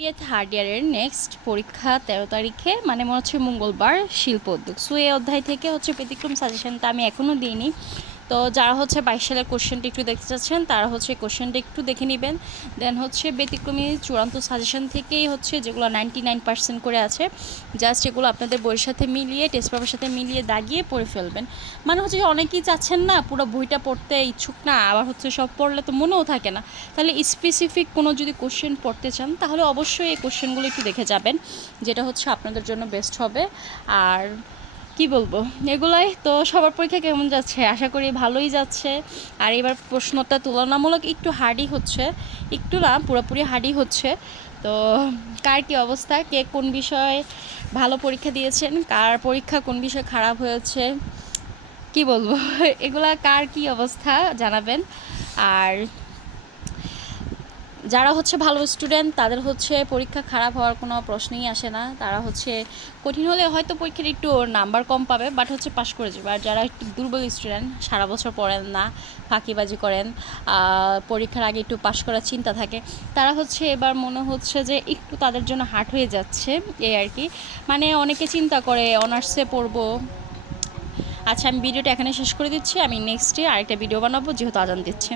BA third ইয়ারের next পরীক্ষা 13 তারিখে, মানে মনে হচ্ছে মঙ্গলবার, শিল্প উদ্যোগ। সো এই অধ্যায় থেকে হচ্ছে ব্যতিক্রম সাজেশনটা আমি এখনও দিইনি। তো যারা হচ্ছে 22 সালের কোশ্চেনটা একটু দেখতে চাচ্ছেন তারা হচ্ছে কোশ্চেনটা একটু দেখে নেবেন। দেন হচ্ছে ব্যতিক্রমী চূড়ান্ত সাজেশন থেকেই হচ্ছে যেগুলো 99% করে আছে, জাস্ট এগুলো আপনাদের বইয়ের সাথে মিলিয়ে, টেস্ট পেপারের সাথে মিলিয়ে দাগিয়ে পড়ে ফেলবেন। মানে হচ্ছে অনেকেই চাচ্ছেন না, পুরো বইটা পড়তে ইচ্ছুক না, আবার হচ্ছে সব পড়লে তো মনেও থাকে না। তাহলে স্পেসিফিক কোনো যদি কোশ্চেন পড়তে চান তাহলে অবশ্যই এই কোশ্চেনগুলো একটু দেখে যাবেন, যেটা হচ্ছে আপনাদের জন্য বেস্ট হবে। আর কি বলবো, এগুলাই তো। সবার পরীক্ষা কেমন যাচ্ছে? আশা করি ভালোই যাচ্ছে। আর এবার প্রশ্নটা তুলনামূলক একটু হার্ডই হচ্ছে, একটু না, পুরোপুরি হার্ডই হচ্ছে। তো কার কী অবস্থা, কে কোন বিষয়ে ভালো পরীক্ষা দিয়েছেন, কার পরীক্ষা কোন বিষয়ে খারাপ হয়েছে, কি বলবো এগুলা কার কী অবস্থা জানাবেন। আর যারা হচ্ছে ভালো স্টুডেন্ট তাদের হচ্ছে পরীক্ষা খারাপ হওয়ার কোনো প্রশ্নই আসে না। তারা হচ্ছে কঠিন হলে হয়তো পরীক্ষার একটু নাম্বার কম পাবে, বাট হচ্ছে পাশ করে যাবে। আর যারা একটু দুর্বল স্টুডেন্ট, সারা বছর পড়েন না, ফাঁকিবাজি করেন, পরীক্ষার আগে একটু পাশ করার চিন্তা থাকে, তারা হচ্ছে এবার মনে হচ্ছে যে একটু তাদের জন্য হার্ড হয়ে যাচ্ছে, এই আর কি। মানে অনেকে চিন্তা করে অনার্সে পড়বো। আচ্ছা, আমি ভিডিওটা এখানে শেষ করে দিচ্ছি। আমি নেক্সটে আরেকটা ভিডিও বানাবো, যেহেতু আজান দিচ্ছে।